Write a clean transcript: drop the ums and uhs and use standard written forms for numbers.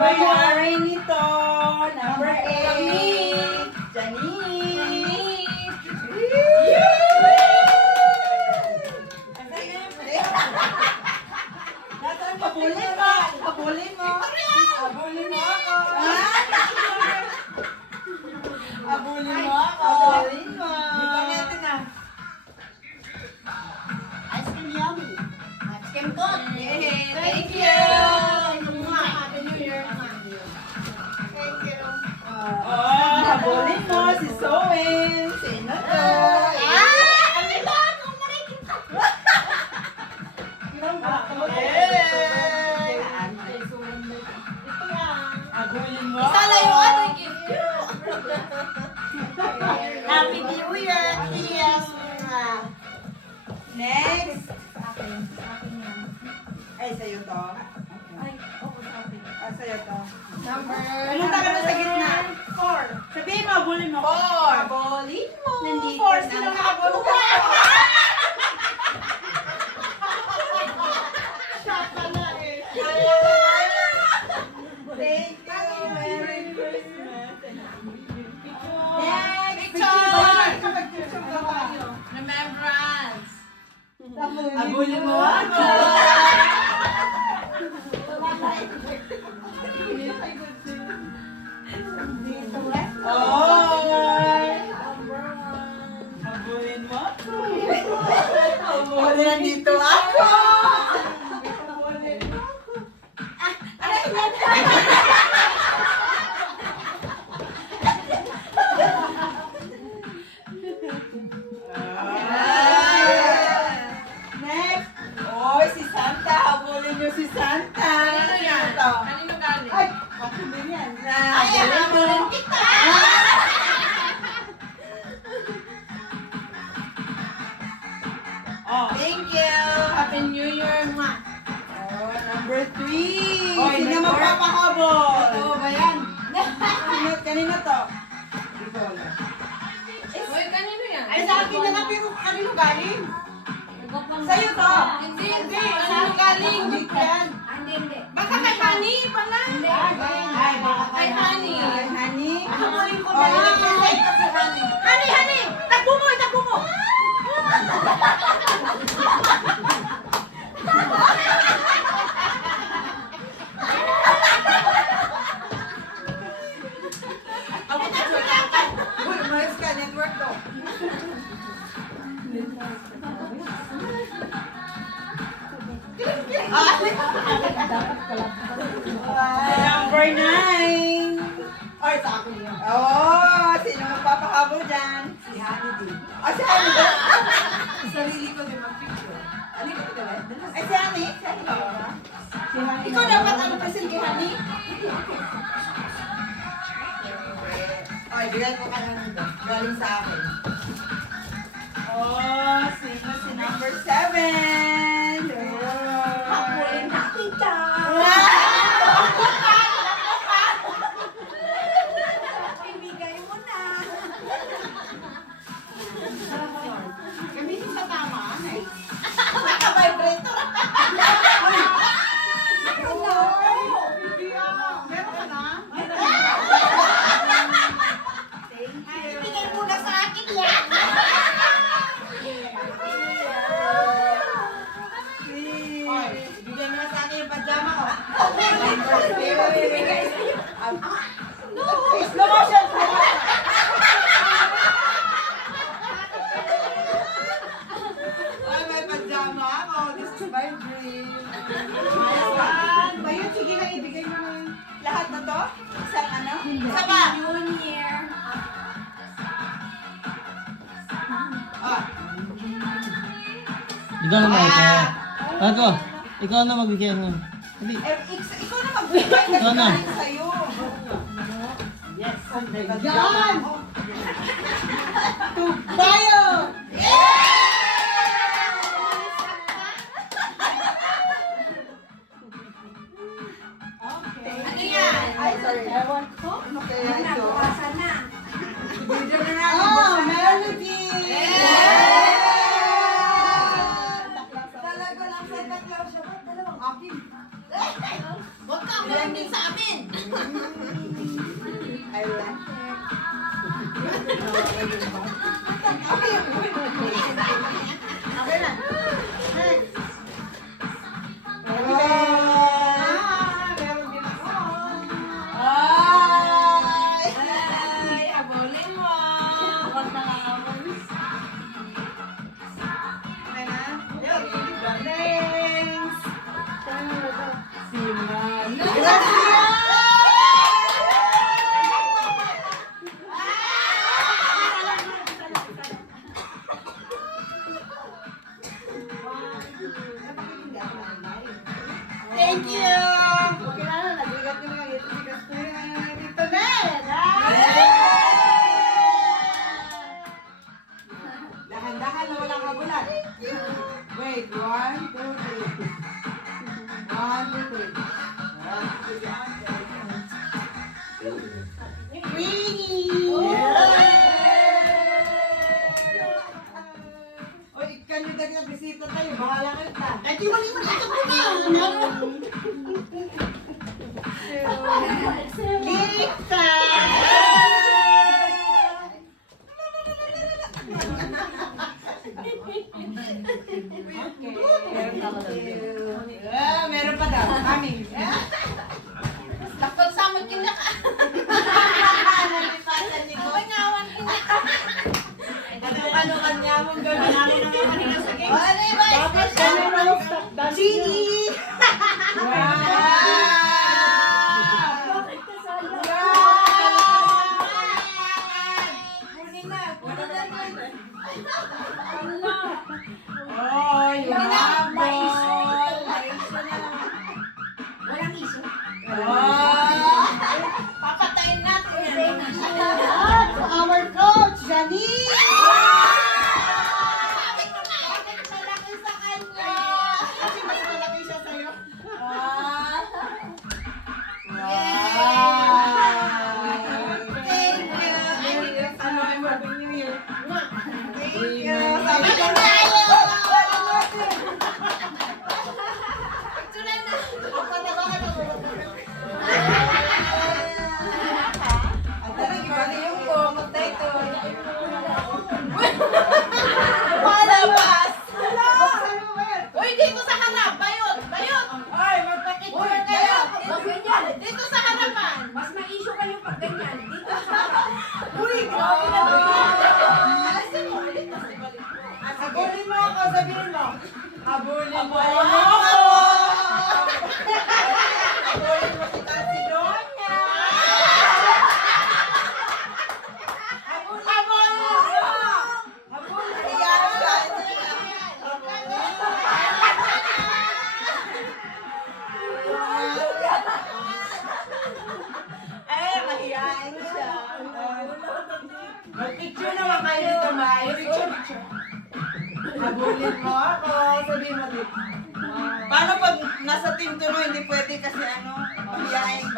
may-ari nito. Number 8. Janice. Habulin mo. Habulin mo. Habulin mo ako. Habulin mo ako. Habulin mo. Ice cream yummy. Ice cream good. Thank you. Happy New Year. Thank you. Habulin mo si Soen. Sino to? Habulin mo. Happy New Year. Yes. Next. Ay, sa'yo to. Sa'yo to. Pumunta ka na sa gitna. 4. Sabihin mo, habulin mo. 4. Habulin mo. Nandito 4. Sino na. nakahabol ka? Thank you. Merry Christmas. Next. Picture ka kayo. Remembrance. Habulin mo ako. Habulin mo ako. Habulin dito ako. Habulin mo ako. Next. Oy, si Santa. Habulin niyo si Santa. Ito. Kanino galing? Ay, akin din yan. Habulin kita. Oh. Thank you. Happy New Year, ma. Oh, number 3. Oy, Sino may magpapahabol? Ito ba yan? Kanino to? Uy, kanino yan? Ay, sa akin na nga, pero kanino galing? Sa'yo to. Hindi. Kanino galing? Hindi yan. Hindi. Baka kay Honey pala. Hindi. Ay, baka Kay Honey. Kay Honey? Habulin ko Oh, na. ilagay ka si Honey. Honey! Takbo mo! Takbo mo! Ako na siya. Uy, umayos ka. Network to. Number 9. Or sa akin yun. Oh, sino magpapahabol dyan? Si Honey din. Oh, si Honey din? Sarili ko din mag-picture. Ano ko ito? Ay, si Honey? Si Honey ba? Si Honey. Ikaw dapat ano present kay Honey? Ay, bigay ko ka na nito. Galing sa akin. Oh, sino si number 7? Habulin na kita. Ibigay mo na. Gamitin sa tama, eh. Naka-vibrator. Meron ka na? Ibigay mo na sa akin yan. Oy, ibigay mo na sa akin yung pajama ko. Ibigay sa'yo. Slow motion, slow motion. Ay, may pajama ako. This is my dream. Bayan, sige lang, ibigay mo na. Lahat na to? Isang ano? Isa pa. Junior. Ah. Ikaw naman, ikaw. Ako, ikaw na magbigay mo. Hindi. Ikaw na magbigay kasi Ikaw na. galing sa'yo. Yes. Yan! Bayo! Ano yan? Ay, sorry. Ewan ko. Ano kaya ito? Nabawasan na. Video na natin. Oh, Melody! Talaga lang sa taklaw siya. Ba't dalawang akin? Huwag kang Ilan maraming sa amin. I like Okay na. Next. Meron din ako. Ay! Ay, habulin mo. Huwag na kaaway. Okay na? Yun. Thanks! Siman. Thank you! Okay na, nagligat nyo lang. Ito si Casper. Dito na! Dahan-dahan na walang habulan. Wait, 1, 2, 3. 1, 2, 3. Winnie! Oy, kanyo dali na bisita tayo. Bahala kayo ta. Ay, di wali mo dito po na! Lita! Meron pa daw. Coming. Takot sa amin yung Nalipatan ni Ko. Ngawan ko. Ano-ano niya mong gano'n. Panalo na nga kanina sa game. Ano ba? Dapat general stop dance. Chini! Kunin na. Kunin na. Oh, you have ball. Walang iso. Oh. Papatayin natin yan. At our coach, Janine! Sabi ko na, bakit malaki sa kanya? Kasi mas malaki siya sa'yo. Thank you. Ano ay Happy New Year. Thank you. Sabi ko na. Picturean na. At talagang iba na yung potato. Palabas. Buksan mo ba yan? Uy, dito sa harap. Bayot. Bayot. Ay, magpa-picture Uy, kayo. Huwag ganyan. Dito sa harapan. Mas ma-issue kayo pag ganyan. Dito sa harapan. Uy, grabe na ba? Alasin mo. Ulit na sa balik mo. Habulin mo ako, sabihin mo. Habulin mo Habulin ako. mo ako. Habulin mo si Casidonia. Habulin mo. Habulin mo. Ay, mahihain siya. Mag-picture naman kayo dito, Mai. Picture. Habulin mo ako. Sabihin mo dito. Paano pag nasa team tuno, hindi pwede kasi ano, pamiyahin